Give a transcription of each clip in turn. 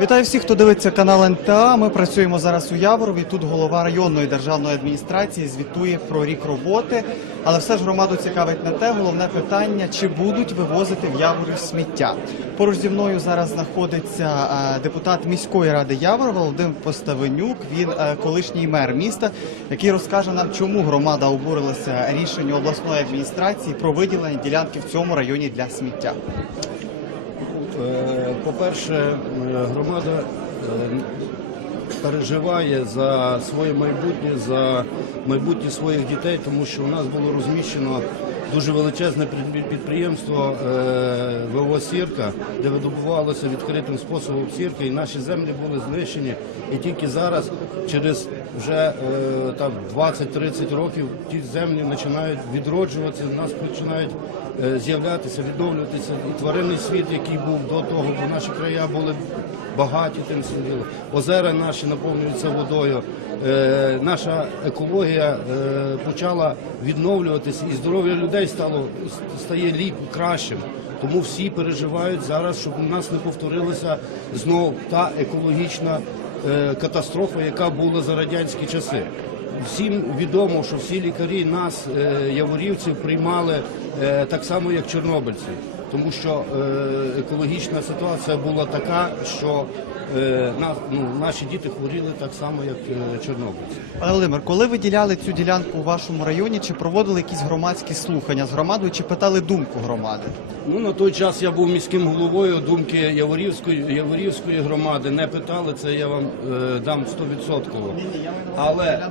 Вітаю всіх, хто дивиться канал НТА. Ми працюємо зараз у Яворові. Тут голова районної державної адміністрації звітує про рік роботи. Але все ж громаду цікавить не те. Головне питання: чи будуть вивозити в Яворів сміття? Поруч зі мною зараз знаходиться е, депутат міської ради Яворова Володимир Поставенюк. Він е, колишній мер міста, який розкаже нам, чому громада обурилася рішенню обласної адміністрації про виділення ділянки в цьому районі для сміття. Е, По-перше, е, громада е, переживає за своє майбутнє, за майбутнє своїх дітей, тому що у нас було розміщено дуже величезне підприємство е, ВО «Сірка», де видобувалося відкритим способом сірки, і наші землі були знищені. І тільки зараз, через вже е, там 20-30 років, ті землі починають відроджуватися, у нас починають е, з'являтися, відновлюватися і тваринний світ, який був до того, бо наші края були багаті тим сиділи. Озера наші наповнюються водою. Е, наша екологія е, почала відновлюватися, і здоров'я людей стало стає ліп кращим. Тому всі переживають зараз, щоб у нас не повторилася знову та екологічна е, катастрофа, яка була за радянські часи. Всім відомо, що всі лікарі нас, е, яворівців, приймали е, так само, як чорнобильці, тому що е, екологічна ситуація була така, що е, ну, наші діти хворіли так само, як е, чорнобильці. Пане Володимир, коли ви діляли цю ділянку у вашому районі, чи проводили якісь громадські слухання з громадою, чи питали думку громади? Ну на той час я був міським головою. Думки Яворівської Яворівської громади не питали. Це я вам е, дам 100%. Але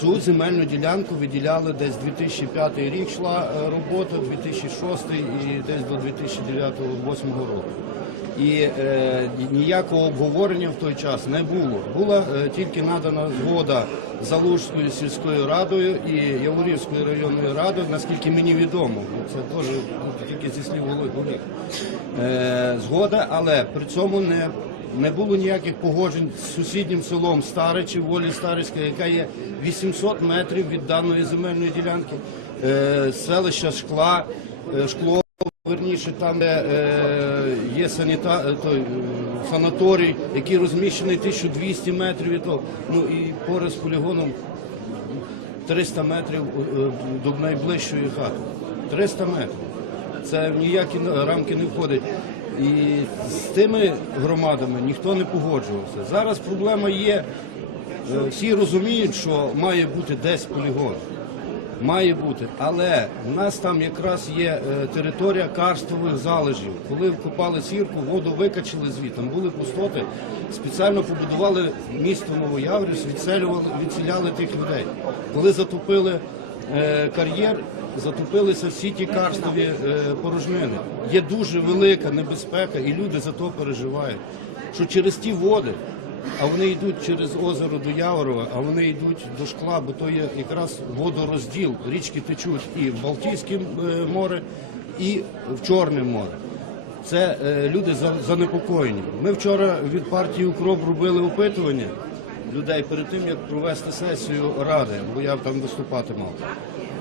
Цю земельну ділянку виділяли десь 2005 рік йшла е, робота, 2006 і десь до 2009-2008 року. І е, ніякого обговорення в той час не було. Була е, тільки надана згода Залужською сільською радою і Яворівською районною радою, наскільки мені відомо. Це теж ну, тільки зі слів Голі. Е, згода, але при цьому не не було ніяких погоджень з сусіднім селом Старичі, волі Старицька, яка є 800 метрів від даної земельної ділянки, е, селища Шкла, е, шкло. Верніше, там де е, є саніта, е, той, санаторій, який розміщений 1200 метрів від того. Ну і поряд з полігоном 300 метрів е, до найближчої хати. 300 метрів. Це ніякі рамки не входить. І з тими громадами ніхто не погоджувався. Зараз проблема є. Всі розуміють, що має бути десь полігон. Має бути, але в нас там якраз є е, територія карстових залежів. Коли вкопали сірку, воду викачали звідти, були пустоти, спеціально побудували місто Новояврівськ, відселювали, відселяли тих людей. Коли затопили е, кар'єр, затопилися всі ті карстові е, порожнини. Є дуже велика небезпека, і люди за то переживають. Що через ті води а вони йдуть через озеро до Яворова, а вони йдуть до шкла, бо то є якраз водорозділ. Річки течуть і в Балтійське е, море, і в Чорне море. Це е, люди за- занепокоєні. Ми вчора від партії Укроп робили опитування людей перед тим, як провести сесію ради, бо я там виступати мав.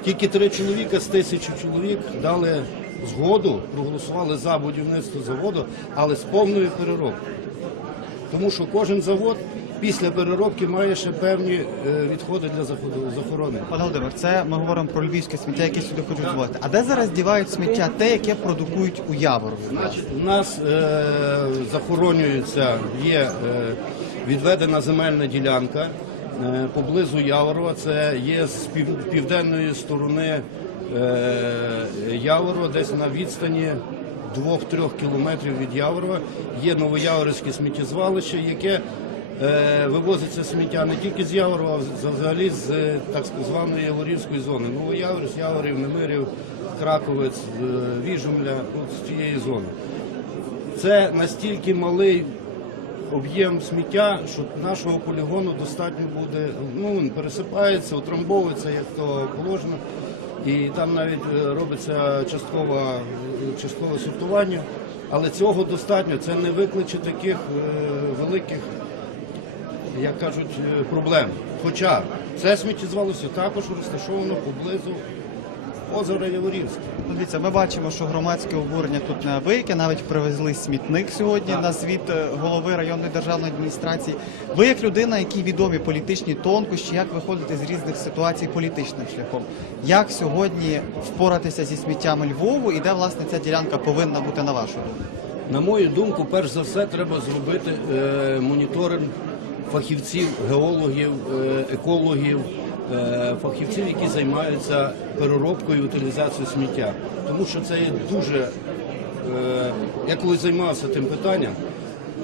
Тільки три чоловіка з тисячі чоловік дали згоду, проголосували за будівництво заводу, але з повною переробкою. Тому що кожен завод після переробки має ще певні е, відходи для захоронення. Пане Володимир, це ми говоримо про львівське сміття, яке сюди хочуть звозити. А де зараз дівають сміття те, яке продукують у Яворові? Значить, у нас е, захоронюється, є е, відведена земельна ділянка е, поблизу Яворова. Це є з пів- південної сторони е, Яворова, десь на відстані 2-3 кілометрів від Яворова. Є Новояворівське сміттєзвалище, яке е, вивозиться сміття не тільки з Яворова, а взагалі з е, так званої Яворівської зони. Новояворівськ, Яворів, Немирів, Краковець, е, Віжумля, з цієї зони. Це настільки малий об'єм сміття, що нашого полігону достатньо буде, ну, він пересипається, утрамбовується, як то положено. І там навіть е, робиться часткове, часткове сортування. Але цього достатньо. Це не викличе таких е, великих, як кажуть, е, проблем. Хоча це сміттєзвалося також розташовано поблизу озеро Яворівське. Ну, Дивіться, ми бачимо, що громадське обурення тут неабияке. Навіть привезли смітник сьогодні на звіт е, голови районної державної адміністрації. Ви, як людина, якій відомі політичні тонкощі, як виходити з різних ситуацій політичним шляхом, як сьогодні впоратися зі сміттями Львову і де власне ця ділянка повинна бути на вашу? На мою думку, перш за все, треба зробити е, моніторинг фахівців, геологів, е, екологів, фахівців, які займаються переробкою і утилізацією сміття. Тому що це є дуже. Е, я колись займався тим питанням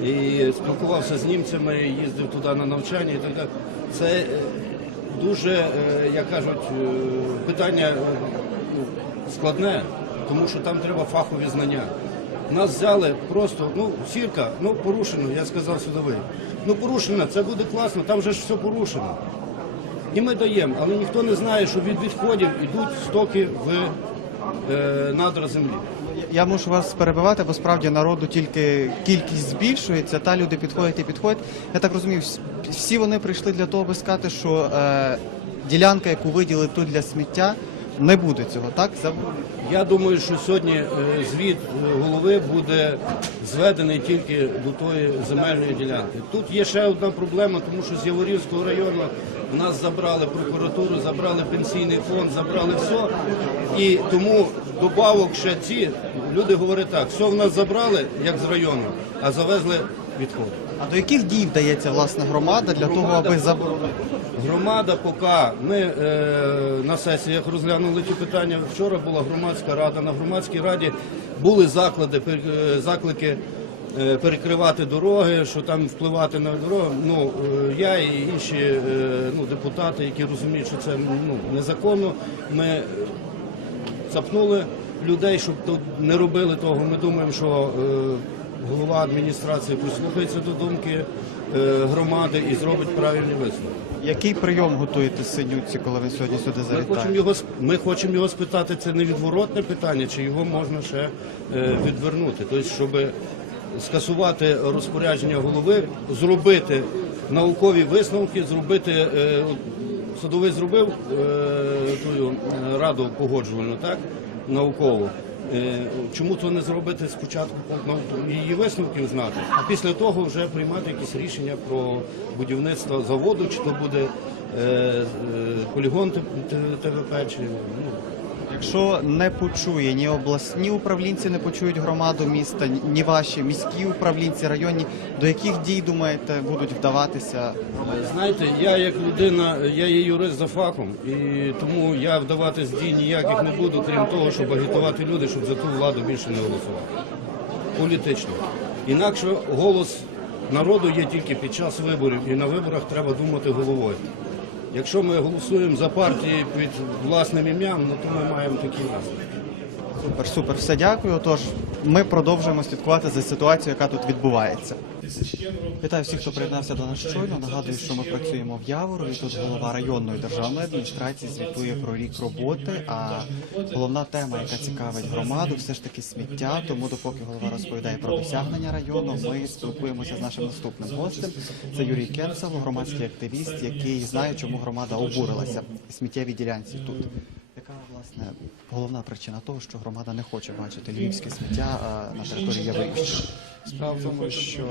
і спілкувався з німцями, їздив туди на навчання і так далі. Це е, дуже, е, як кажуть, е, питання е, ну, складне, тому що там треба фахові знання. Нас взяли просто, ну, сірка, ну порушено, я сказав судовий. Ну порушено, це буде класно, там вже ж все порушено. І ми даємо, але ніхто не знає, що від відходів йдуть стоки в е, надра землі. Я мушу вас перебивати, бо справді народу тільки кількість збільшується. Та люди підходять і підходять. Я так розумію, всі вони прийшли для того, аби сказати, що е, ділянка, яку виділили тут для сміття, не буде цього. Так Я думаю, що сьогодні е, звіт е, голови буде зведений тільки до тої земельної ділянки. Тут є ще одна проблема, тому що з Яворівського району в нас забрали прокуратуру, забрали пенсійний фонд, забрали все. І тому добавок ще ці люди говорять так: все в нас забрали, як з району, а завезли відходи. А до яких дій вдається власне громада для того, аби заборонити? Громада, поки ми е, на сесіях розглянули ті питання. Вчора була громадська рада. На громадській раді були заклади, е, заклики е, перекривати дороги, що там впливати на дорогу. Ну е, я і інші ну, депутати, які розуміють, що це ну, незаконно. Ми запнули людей, щоб не робили того. Ми думаємо, що голова адміністрації прислухається до думки е, громади і зробить правильні висновки. Який прийом готуєте синюці, коли ви сьогодні сюди Ми хочемо завітаєте? його ми хочемо його спитати. Це не відворотне питання, чи його можна ще е, відвернути. Тобто, щоб скасувати розпорядження голови, зробити наукові висновки, зробити е, судовий зробив тую е, раду погоджувальну, так наукову. Е, Чому то не зробити спочатку її висновків знати, а після того вже приймати якісь рішення про будівництво заводу, чи то буде е, е, полігон ТВП, чи ну, Якщо не почує ні обласні управлінці, не почують громаду міста, ні- ваші міські управлінці районні, до яких дій думаєте будуть вдаватися? знаєте, я як людина, я є юрист за фахом, і тому я вдаватись в дій ніяких не буду, крім того, щоб агітувати люди, щоб за ту владу більше не голосували. Політично. Інакше голос народу є тільки під час виборів, і на виборах треба думати головою. Якщо ми голосуємо за партії під власним ім'ям, ну то ми маємо такі наслідки. Супер, супер, все дякую. Отож, ми продовжуємо слідкувати за ситуацією, яка тут відбувається. Вітаю всіх, хто приєднався до нас щойно. Нагадую, що ми працюємо в Яворові. Тут голова районної державної адміністрації звітує про рік роботи. А головна тема, яка цікавить громаду, все ж таки сміття. Тому, допоки голова розповідає про досягнення району, ми спілкуємося з нашим наступним гостем. Це Юрій Кенцев, громадський активіст, який знає, чому громада обурилася сміттєвій ділянці тут. Яка власне головна причина того, що громада не хоче бачити львівське сміття на території Яворівщини? Справа в тому, що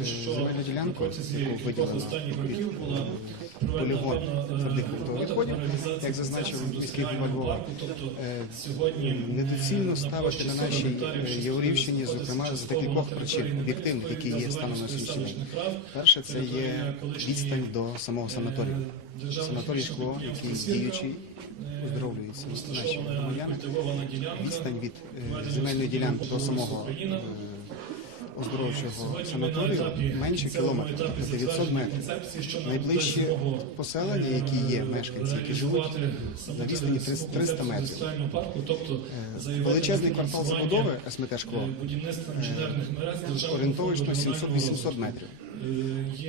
е, земельну ділянку, яку виділено під полігон твердих відходів, як зазначив міський голова е, недоцільно ставити на нашій е, Яворівщині, зокрема, з декількох причин об'єктивних, які є станом на сьогоднішній. Перше, це є відстань до самого санаторію. Санаторій шкло, який діючий, оздоровлюється наші громадяни. Відстань від е, земельної ділянки до самого е, оздоровчого санаторію менше кілометра, тобто 900 метрів. Найближчі поселення, які є мешканці, які живуть на відстані 300 300 метрів. Е, Величезний квартал забудови СМТ шкло е, орієнтовочно 700-800 метрів.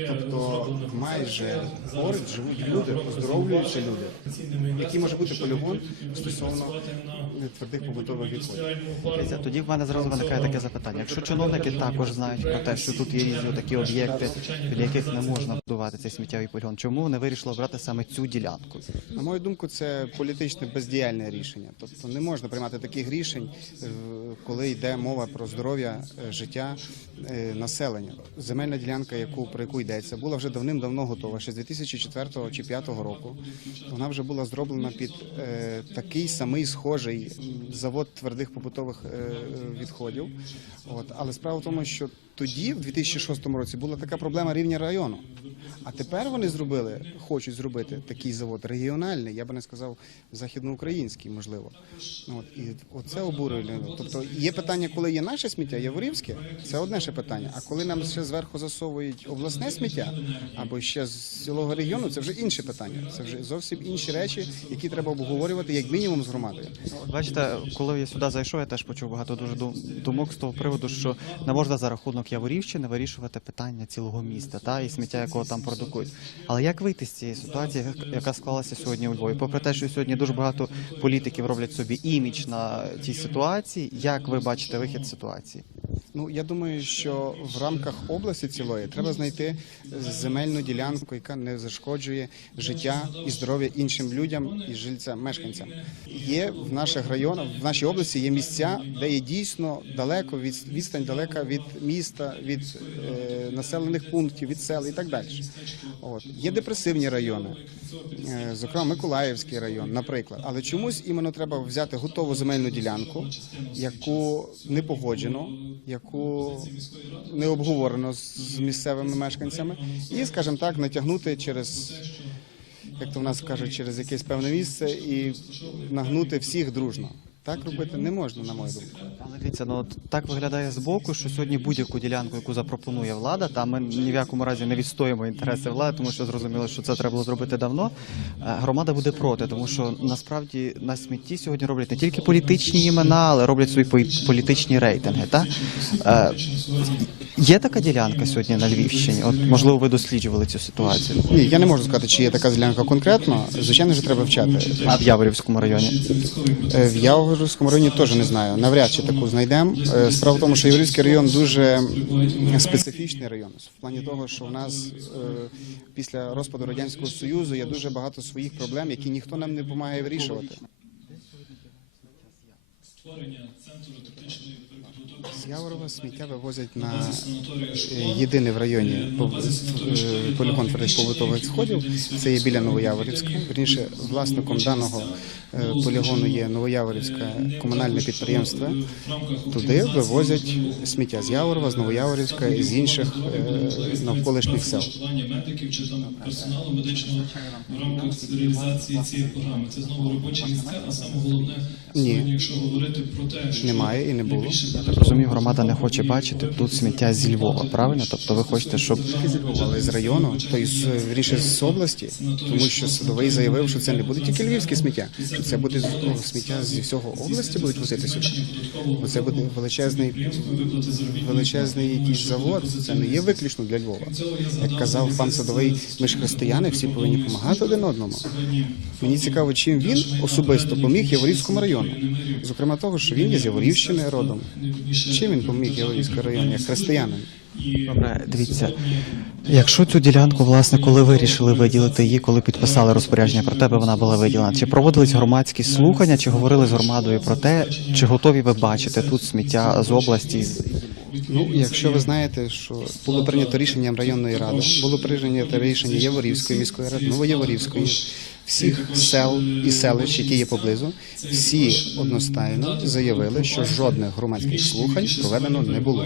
Тобто майже поруч живуть люди, оздоровлюються люди. Який може бути полігон стосовно твердих побутових відходів. Дивіться, Тоді в мене зразу виникає таке запитання. Якщо чиновники також знають про те, що тут є різні такі об'єкти, біля яких не можна будувати цей сміттєвий полігон, чому вони вирішили обрати саме цю ділянку? На мою думку, це політичне бездіяльне рішення. Тобто не можна приймати таких рішень, е, коли йде мова про здоров'я, е, життя е, населення. Земельна ділянка, яку про яку йдеться, була вже давним-давно готова, ще з 2004 чи 2005 року. Вона вже була зроблена під е, такий самий схожий завод твердих побутових е, відходів. От але справа в тому, що тоді, в 2006 році, була така проблема рівня району. А тепер вони зробили, хочуть зробити такий завод регіональний, я би не сказав західноукраїнський, можливо. От і оце обурює. Тобто є питання, коли є наше сміття, яворівське, це одне ще питання. А коли нам ще зверху засовують обласне сміття або ще з цілого регіону, це вже інше питання. Це вже зовсім інші речі, які треба обговорювати як мінімум з громадою. Бачите, коли я сюди зайшов, я теж почув багато дуже дум- думок з того приводу, що не можна за рахунок Яворівщини вирішувати питання цілого міста та і сміття, якого там продукують. Але як вийти з цієї ситуації, яка склалася сьогодні у Львові? Попри те, що сьогодні дуже багато політиків роблять собі імідж на цій ситуації, як ви бачите вихід з ситуації? Ну я думаю, що в рамках області цілої треба знайти земельну ділянку, яка не зашкоджує життя і здоров'я іншим людям і жильцям, мешканцям. Є в наших районах, в нашій області є місця, де є дійсно далеко від відстань далека від міста, від е, населених пунктів, від сел і так далі. От є депресивні райони, е, зокрема Миколаївський район, наприклад. Але чомусь іменно треба взяти готову земельну ділянку, яку не погоджено, яку не обговорено з місцевими мешканцями, і, скажімо так, натягнути через. Як то в нас кажуть, через якесь певне місце і нагнути всіх дружно. Так робити не можна, на мою думку. Але дивіться, ну от так виглядає збоку, що сьогодні будь-яку ділянку, яку запропонує влада, та ми ні в якому разі не відстоїмо інтереси влади, тому що зрозуміло, що це треба було зробити давно. е, Громада буде проти, тому що насправді на смітті сьогодні роблять не тільки політичні імена, але роблять свої політичні рейтинги. Та Е, є така ділянка сьогодні на Львівщині. От можливо, ви досліджували цю ситуацію. Ні, я не можу сказати, чи є така ділянка конкретно. Звичайно ж, треба вчати. А в Яворівському районі. Е, В Яворівському районі теж не знаю. Навряд чи таку знайдемо. Е, Справа в тому, що Яворівський район дуже специфічний район. В плані того, що в нас е, після розпаду радянського союзу є дуже багато своїх проблем, які ніхто нам не допомагає вирішувати. З Яворова сміття вивозять на е, єдиний в районі е, полігон побутових відходів. Це є біля Новояворівська. Верніше, власником даного е, полігону є Новояворівське комунальне підприємство. Туди вивозять сміття з Яворова, з Новояворівська і з інших навколишніх сел. медиків чи там персоналу медичного в рамках реалізації цієї програми. Це знову робочі місця, а саме головне якщо говорити про те, що Немає і не було. Розумію, громада не хоче бачити тут сміття зі Львова, правильно? Тобто ви хочете, щоб Але з району, то із вірніше з області, тому що Садовий заявив, що це не буде тільки львівське сміття, що це буде сміття зі всього області будуть возити сюди. Бо це буде величезний величезний якийсь завод. Це не є виключно для Львова. Як казав пан Садовий, ми ж християни, всі повинні допомагати один одному. Мені цікаво, чим він особисто поміг Яворівському району. Зокрема, того, що він є з Яворівщини родом. Чим він поміг Яворівському району, як християнин? Добре, дивіться, якщо цю ділянку, власне, коли вирішили виділити її, коли підписали розпорядження про тебе, вона була виділена. Чи проводились громадські слухання, чи говорили з громадою про те, чи готові ви бачити тут сміття з області? Ну, якщо ви знаєте, що було прийнято рішенням районної ради, було прийнято рішення Яворівської міської ради, Новояворівської, всіх сел і селищ, які є поблизу, всі одностайно заявили, що жодних громадських слухань проведено не було.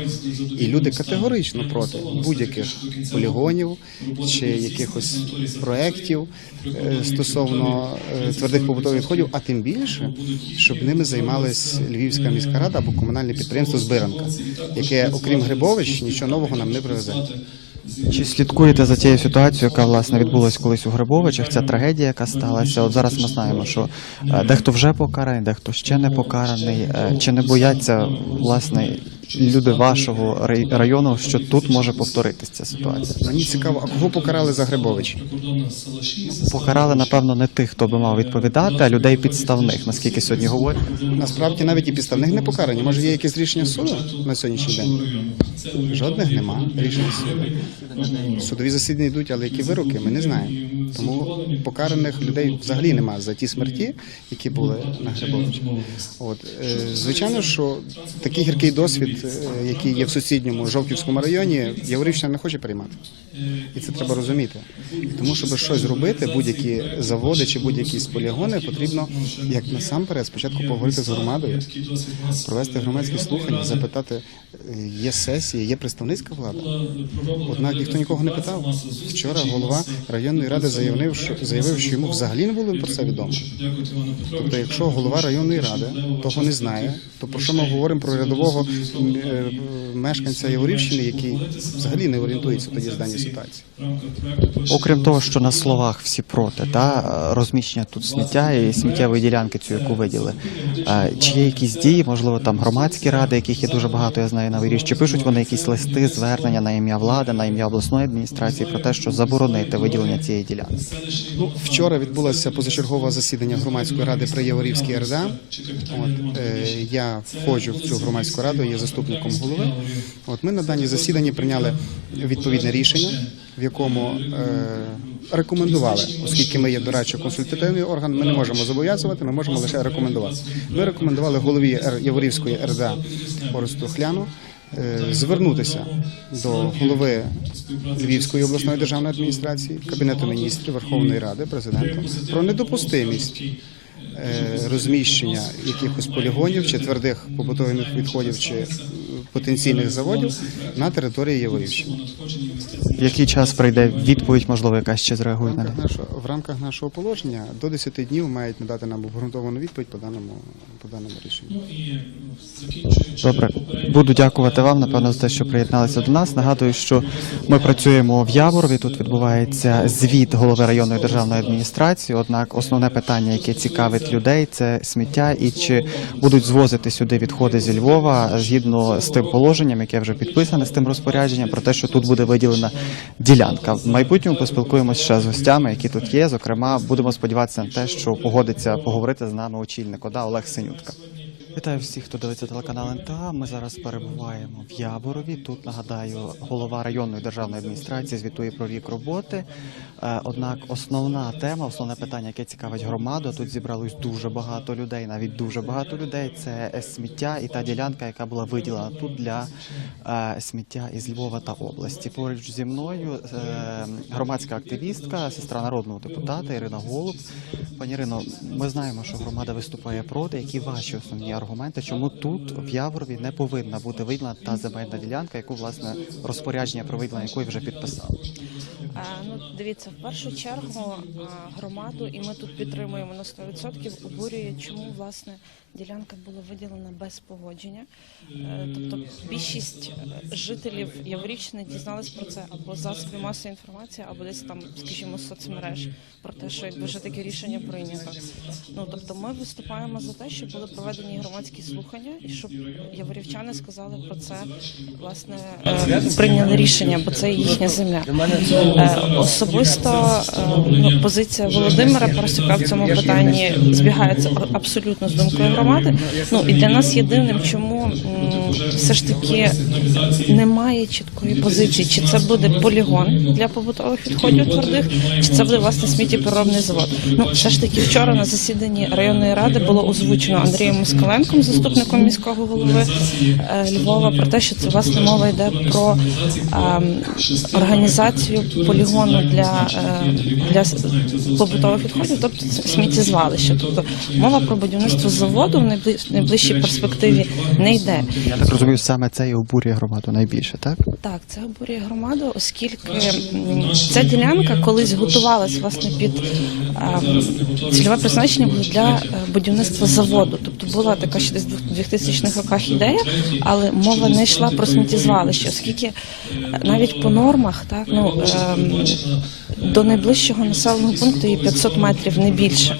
І люди категорично проти будь-яких полігонів чи якихось проєктів е, стосовно е, твердих побутових відходів, а тим більше, щоб ними займалась Львівська міська рада або комунальне підприємство Збиранка, яке, окрім Грибович, нічого нового нам не привезе. Чи слідкуєте за тією ситуацією, яка власне відбулась колись у Грибовичах? Ця трагедія, яка сталася. От зараз ми знаємо, що е, дехто вже покараний, дехто ще не покараний. Е, Чи не бояться власне люди вашого району, що тут може повторитися ця ситуація? Мені цікаво, а кого покарали за Грибович? прикордонна села 6. Покарали, напевно, не тих, хто би мав відповідати, а людей підставних, наскільки сьогодні говорять. Насправді навіть і підставних не покарані. Може, є якесь рішення суду на сьогоднішній день? Жодних нема рішень суду. Судові засідання йдуть, але які вироки, ми не знаємо. Тому покараних людей взагалі нема за ті смерті, які були на Грибовичі. От е, звичайно, що такий гіркий досвід, е, який є в сусідньому Жовківському районі, Яворівщина не хоче приймати. І це треба розуміти. Тому, щоб щось зробити, будь-які заводи чи будь-які полігони, потрібно як насамперед спочатку поговорити з громадою, провести громадські слухання, запитати, є сесії, є представницька влада. Однак ніхто нікого не питав. Вчора голова районної ради заявив, що заявив, що йому взагалі не було про це відомо. Тобто, якщо голова районної ради того не знає, то про що ми говоримо про рядового е, мешканця Яворівщини, який взагалі не орієнтується тоді з даній ситуації? Окрім того, що на словах всі проти, та розміщення тут сміття і сміттєвої ділянки, цю яку виділи. Е, Чи є якісь дії, можливо, там громадські ради, яких є дуже багато, я знаю на виріш, чи пишуть вони якісь листи, звернення на ім'я влади, на ім'я обласної адміністрації про те, що заборонити виділення цієї ділянки. Ну, вчора відбулося позачергове засідання громадської ради при Яворівській РДА. От е, я входжу в цю громадську раду, є заступником голови. От ми на дані засіданні прийняли відповідне рішення, в якому е, рекомендували, оскільки ми є дорадчо-консультативний орган, ми не можемо зобов'язувати, ми можемо лише рекомендувати. Ми рекомендували голові Яворівської РДА Оресту Хляну е, звернутися до голови Львівської обласної державної адміністрації, Кабінету міністрів, Верховної Ради, президента про недопустимість е, розміщення якихось полігонів чи твердих побутових відходів чи потенційних заводів на території Яворівщини. В який час прийде відповідь, можливо, якась ще В зреагують на нашого в рамках нашого положення до 10 днів мають надати нам обґрунтовану відповідь по даному по даному рішенню. Добре, буду дякувати вам, напевно, за те, що приєдналися до нас. Нагадую, що ми працюємо в Яворові. Тут відбувається звіт голови районної державної адміністрації. Однак основне питання, яке цікавить людей, це сміття і чи будуть звозити сюди відходи зі Львова згідно з тим положенням, яке вже підписане з тим розпорядженням, про те, що тут буде виділена ділянка. В майбутньому поспілкуємося ще з гостями, які тут є. Зокрема, будемо сподіватися на те, що погодиться поговорити з нами очільник ОДА Олег Синютка. Вітаю всіх, хто дивиться телеканал НТА. Ми зараз перебуваємо в Яворові. Тут нагадаю, голова районної державної адміністрації звітує про рік роботи. Е, Однак основна тема, основне питання, яке цікавить громаду, тут зібралось дуже багато людей, навіть дуже багато людей. Це сміття і та ділянка, яка була виділена тут для е, сміття із Львова та області. Поруч зі мною е, громадська активістка, сестра народного депутата Ірина Голуб. Пані Ірино, ми знаємо, що громада виступає проти. Які ваші основні аргументи, чому тут в Яворові не повинна бути виділена та земельна ділянка, яку власне розпорядження про виділення якої вже підписали? Е, Ну, дивіться, в першу чергу е, громаду, і ми тут підтримуємо на 100%, обурює, чому власне ділянка була виділена без погодження. Е, Тобто більшість е, жителів Яворівщини дізналась про це або з засобів масової інформації, або десь там, скажімо, соцмереж про те, що якби вже таке рішення прийнято. Ну тобто, ми виступаємо за те, щоб були проведені громадські слухання, і щоб яворівчани сказали про це, власне, е, прийняли рішення, бо це їхня земля. Особисто ну, позиція Володимира Парасюка в цьому питанні збігається абсолютно з думкою громади. Ну і для нас є дивним, чому все ж таки немає чіткої позиції, чи це буде полігон для побутових відходів твердих, чи це буде власне сміттєпереробний завод. Ну все ж таки вчора на засіданні районної ради було озвучено Андрієм Москаленком, заступником міського голови е, Львова, про те, що це власне мова йде про ем, організацію полігону для, е, для побутових відходів, тобто це сміттєзвалище. Тобто мова про будівництво заводу в найбли- найближчій перспективі не йде. Я так розумію, саме це і обурює громаду найбільше, так? Так, це обурює громаду, оскільки ця ділянка колись готувалась власне під цільове призначення було для е, будівництва заводу. Тобто була така ще десь в 2000-х роках ідея, але мова не йшла про сміттєзвалище, оскільки е, навіть по нормах, так ну ем, до найближчого населеного пункту є 500 метрів, не більше.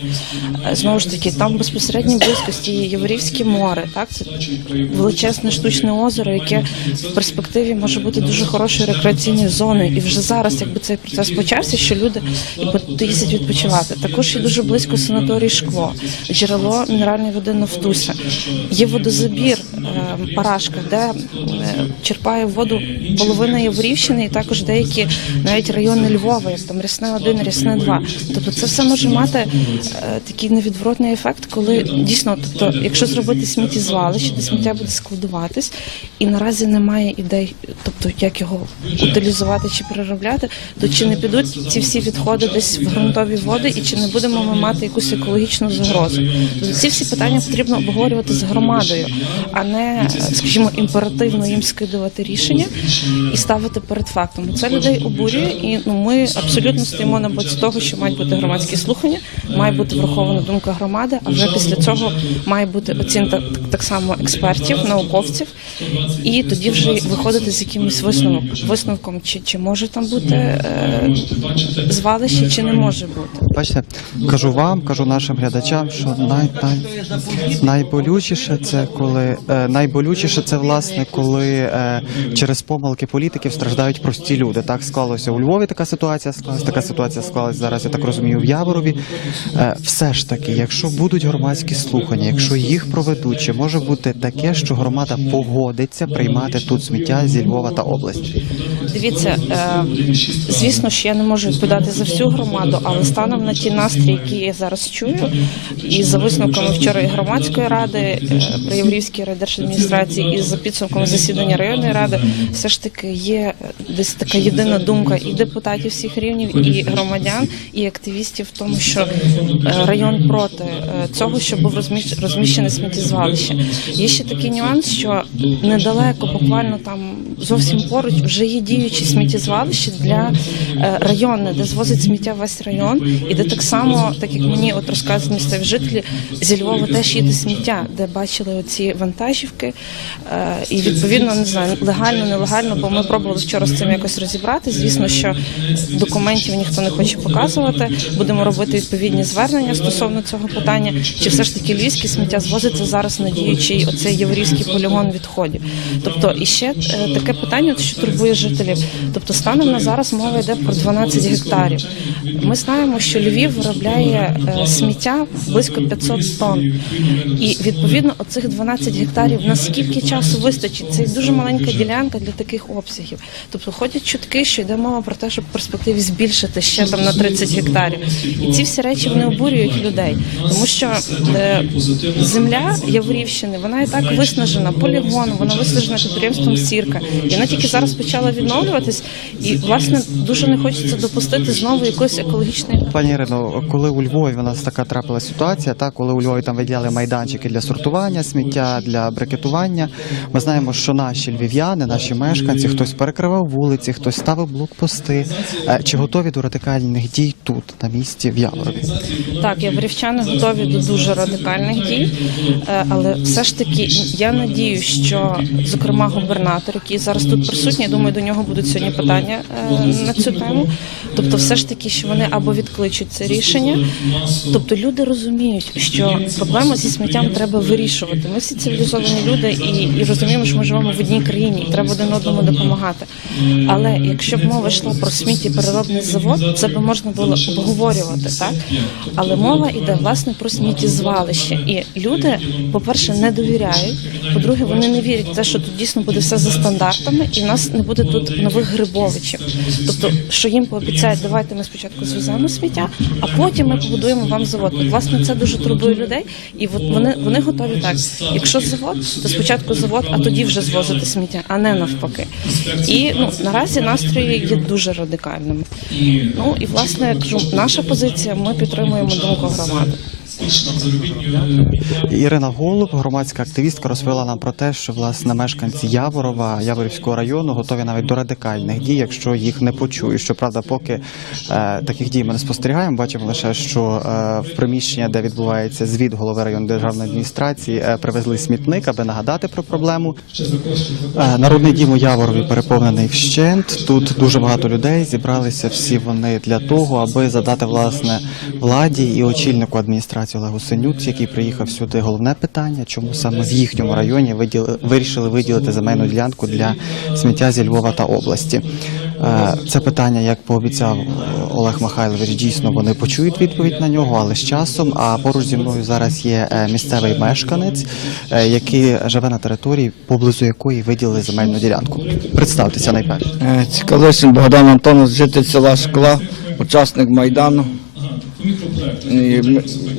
Е, Знову ж таки, там в безпосередній близькості є Яворівське море, так це величезне штучне озеро, яке в перспективі може бути дуже хорошою рекреаційною зоною. І вже зараз, якби цей процес почався, що люди якби їздять відпочивати. Також є дуже близько санаторій шкло, джерело мінеральної води Нафтуся. Є водозабір Парашка, де е, черпає воду половина Яворівщини, і також деякі навіть райони Львова, як там Рясне 1, Рясне 2. Тобто це все може мати е, такий невідворотний ефект, коли дійсно, тобто, якщо зробити сміттєзвалище, де сміття буде складуватись, і наразі немає ідей, тобто як його утилізувати чи переробляти, то чи не підуть ці всі відходи десь в ґрунтові води, і чи не будемо ми мати якусь екологічну загрозу? Тобто ці всі питання потрібно обговорювати з громадою, а не, скажімо, імперативно їм скидувати рішення і ставити перед фактом. Це людей обурює, і ну ми абсолютно стоїмо на боці того, що мають бути громадські слухання, має бути врахована думка громади. А вже після цього має бути оцінка так, само експертів, науковців, і тоді вже виходити з якимось висновком, висновком чи, чи може там бути е, звалище, чи не може бути. Бачите, кажу вам, кажу нашим глядачам, що най, най, найболючіше це коли е, найболючіше це власне, коли е, через помилки політиків страждають прості люди. Так склалося у Львові. Така ситуація склалась, така ситуація склалась зараз. Я так розумію, в Яворові. Е, все ж таки, якщо будуть громадські слухання, якщо їх проведуть, чи може бути таке, що громада погодиться приймати тут сміття зі Львова та області? Дивіться, е, звісно, що я не можу відповідати за всю громаду, але станом на ті настрої, які я зараз чую, і за висновками вчора і громадської ради е, при Єврівській райдержадміністрації, і за підсумками засідання районної ради, все ж таки є десь така єдина думка і депутатів всіх рівнів, і громадян, і активістів в тому, що е, район проти е, цього, щоб був розміщ- розміщене сміттєзвалище. Є ще такий нюанс, що недалеко, буквально там зовсім поруч, вже є діючі сміттєзвалище для е, району, де звозить сміття весь район, і де так само, так як мені от розказують місцеві жителі, зі Львова теж їде сміття, де бачили оці вантажівки, і відповідно не знаю, легально, нелегально, бо ми пробували вчора з цим якось розібрати. Звісно, що документів ніхто не хоче показувати. Будемо робити відповідні звернення стосовно цього питання. Чи все ж таки львівське сміття звозиться зараз на діючий оцей єврейський полігон відходів? Тобто, і ще е, таке питання, що турбує жителів. Тобто, станом на зараз мова йде про 12 гектарів. Ми знаємо, що Львів виробляє е, сміття близько 500 тонн. І відповідно оцих 12 гектарів наскільки часу вистачить? Це дуже маленька ділянка для таких обсягів. Тобто ходять чутки, що йде мова про те, щоб в перспективі збільшити ще там на 30 гектарів. І ці всі речі вони обурюють людей, тому що е, земля Яворівщини, вона і так виснажена полігоном, вона виснажена підприємством Сірка. І вона тільки зараз почала відновлюватись. І власне дуже не хочеться допустити знову якоїсь екологічної Пані Ірино, коли у Львові у нас така трапила ситуація, так коли у Львові там виділяли майданчики для сортування сміття, для брикетування, ми знаємо, що наші львів'яни, наші мешканці, хтось перекривав вулиці, хтось ставив блокпости. Е, Чи готові до радикальних дій тут, на місці в Яворові? Так, яворівчани готові до дуже радикальних дій, Е, але все ж таки я надію, що зокрема губернатор, який зараз тут присутній, думаю, до нього будуть сьогодні питання е, на цю тему. Тобто, все ж таки, що вони або відкличуть це рішення, тобто люди розуміють, що проблему зі сміттям треба вирішувати. Ми всі цивілізовані люди і, і розуміємо, що ми живемо в одній країні, і треба один одному допомагати. Але якщо б мова йшла про сміттєпереробний завод, це би можна було обговорювати, так? Але мова йде власне про сміттєзвалище. І люди, по-перше, не довіряють. По-друге, вони не вірять в те, що тут дійсно буде все за стандартами, і в нас не буде тут нових грибовичів. Тобто, що їм пообіцяють, давайте ми спочатку звеземо сміття, а потім ми побудуємо вам завод. От, власне, це дуже турбує людей, і от вони, вони готові так. Якщо завод, то спочатку завод, а тоді вже звозити сміття, а не навпаки. І ну наразі настрої є дуже радикальними. Ну і власне наша позиція. Ми підтримуємо думку громади. Ірина Голуб, громадська активістка, розповіла нам про те, що власне мешканці Яворова, Яворівського району готові навіть до радикальних дій, якщо їх не почують. Щоправда, поки е, таких дій ми не спостерігаємо, бачимо лише, що е, в приміщення, де відбувається звіт голови районної державної адміністрації, е, привезли смітник, аби нагадати про проблему. Е, Народний дім у Яворові переповнений вщент. Тут дуже багато людей зібралися всі вони для того, аби задати власне владі і очільнику адміністрації адміністрації Олегу Синюк, який приїхав сюди. Головне питання, чому саме в їхньому районі вирішили виділити земельну ділянку для сміття зі Львова та області. Е, Це питання, як пообіцяв Олег Михайлович, дійсно вони почують відповідь на нього, але з часом. А поруч зі мною зараз є е, місцевий мешканець, е, який живе на території, поблизу якої виділили земельну ділянку. Представтеся найперше. Цікалишин Богдан Антонович, житель села Шкла, учасник Майдану.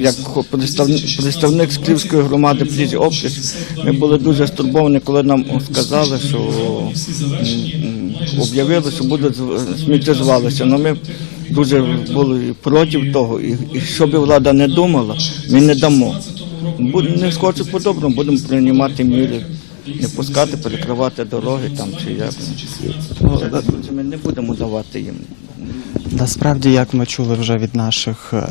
Як представник, Скрівської громади Плізі Оптич, ми були дуже стурбовані, коли нам сказали, що об'явили, що буде зв- сміттєзвалище. Ну, ми дуже були проти того. І, що би влада не думала, ми не дамо. Не схоче по-доброму, будемо приймати міри. Не пускати, перекривати дороги там чи як. Ну, Ми не будемо давати їм. Насправді, як ми чули вже від наших е,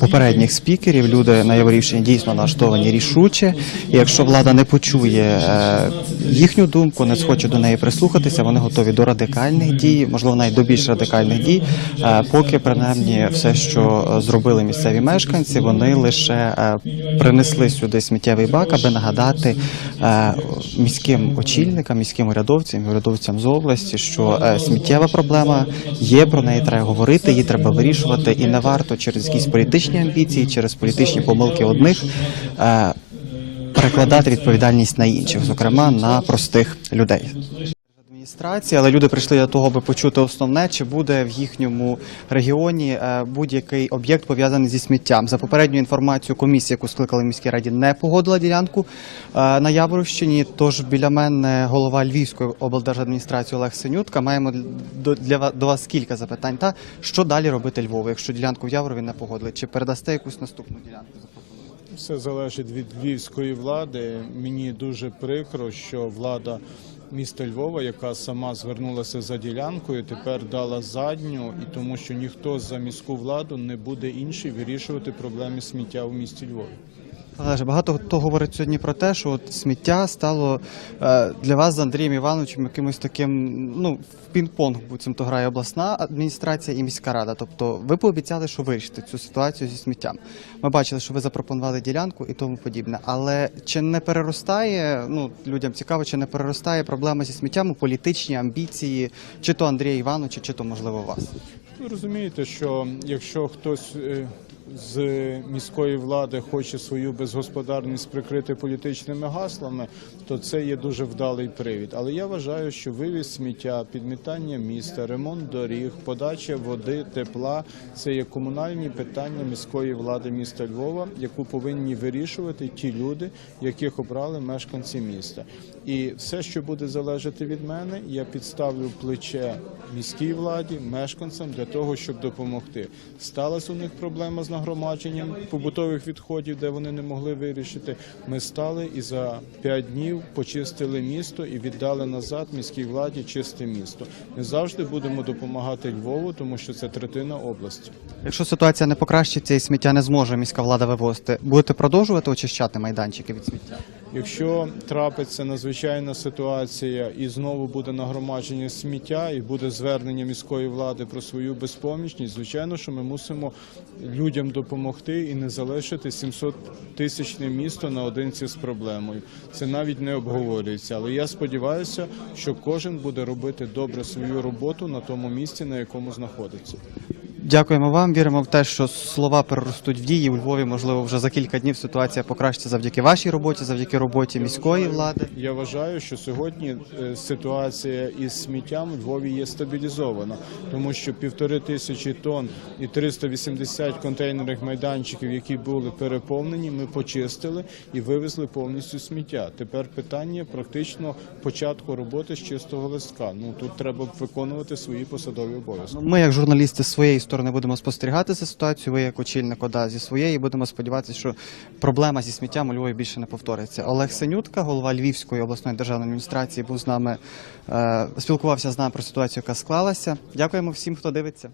попередніх спікерів, люди на Яворівщині дійсно налаштовані рішуче. І якщо влада не почує е, їхню думку, не схоче до неї прислухатися, вони готові до радикальних дій, можливо, навіть до більш радикальних дій. Е, поки принаймні все, що зробили місцеві мешканці, вони лише принесли сюди сміттєвий бак, аби нагадати міським очільникам, міським урядовцям, урядовцям з області, що сміттєва проблема є, про неї треба говорити, її треба вирішувати, і не варто через якісь політичні амбіції, через політичні помилки одних. е, Перекладати відповідальність на інших, зокрема на простих людей. Адміністрації, але люди прийшли для того, аби почути основне, чи буде в їхньому регіоні е, будь-який об'єкт пов'язаний зі сміттям. За попередньою інформацією, комісія, яку скликали в міській раді, не погодила ділянку е, на Яворівщині. Тож біля мене голова Львівської облдержадміністрації Олег Синютка. Маємо для до вас кілька запитань. Та що далі робити Львову, якщо ділянку в Яворові не погодили? Чи передасте якусь наступну ділянку? Все залежить від львівської влади. Мені дуже прикро, що влада міста Львова, яка сама звернулася за ділянкою, тепер дала задню, і тому що ніхто за міську владу не буде інший вирішувати проблеми сміття в місті Львові. Олеже, багато хто говорить сьогодні про те, що от сміття стало е, для вас з Андрієм Івановичем якимось таким, ну, в пінг-понг буцімто грає обласна адміністрація і міська рада. Тобто ви пообіцяли, що вирішите цю ситуацію зі сміттям. Ми бачили, що ви запропонували ділянку і тому подібне. Але чи не переростає, ну людям цікаво, чи не переростає проблема зі сміттям у політичні амбіції, чи то Андрія Івановича, чи то можливо вас? Ви розумієте, що якщо хтось е, з міської влади хоче свою безгосподарність прикрити політичними гаслами, то це є дуже вдалий привід. Але я вважаю, що вивіз сміття, підмітання міста, ремонт доріг, подача води, тепла це є комунальні питання міської влади міста Львова, яку повинні вирішувати ті люди, яких обрали мешканці міста. І все, що буде залежати від мене, я підставлю плече міській владі, мешканцям для того, щоб допомогти. Сталася у них проблема з нагромадженням побутових відходів, де вони не могли вирішити. Ми стали і за п'ять днів почистили місто і віддали назад міській владі чисте місто. Ми завжди будемо допомагати Львову, тому що це третина області. Якщо ситуація не покращиться і сміття не зможе міська влада вивозити, будете продовжувати очищати майданчики від сміття? Якщо трапиться надзвичайна ситуація і знову буде нагромадження сміття, і буде звернення міської влади про свою безпомічність, звичайно, що ми мусимо людям допомогти і не залишити 700 тисячне місто наодинці з проблемою. Це навіть не обговорюється. Але я сподіваюся, що кожен буде робити добре свою роботу на тому місці, на якому знаходиться. Дякуємо вам. Віримо в те, що слова переростуть в дії. У Львові, можливо, вже за кілька днів ситуація покращиться завдяки вашій роботі, завдяки роботі міської влади. Я вважаю, що сьогодні е, ситуація із сміттям в Львові є стабілізована, тому що півтори тисячі тонн і 380 контейнерних майданчиків, які були переповнені, ми почистили і вивезли повністю сміття. Тепер питання практично початку роботи з чистого листка. Ну тут треба виконувати свої посадові обов'язки. Ми, як журналісти, з своєї сторони будемо спостерігати за ситуацією. Ви, як очільник ОДА, зі своєї будемо сподіватися, що проблема зі сміттям у Львові більше не повториться. Олег Синютка, голова Львівської обласної державної адміністрації, був з нами, е, спілкувався з нами про ситуацію, яка склалася. Дякуємо всім, хто дивиться.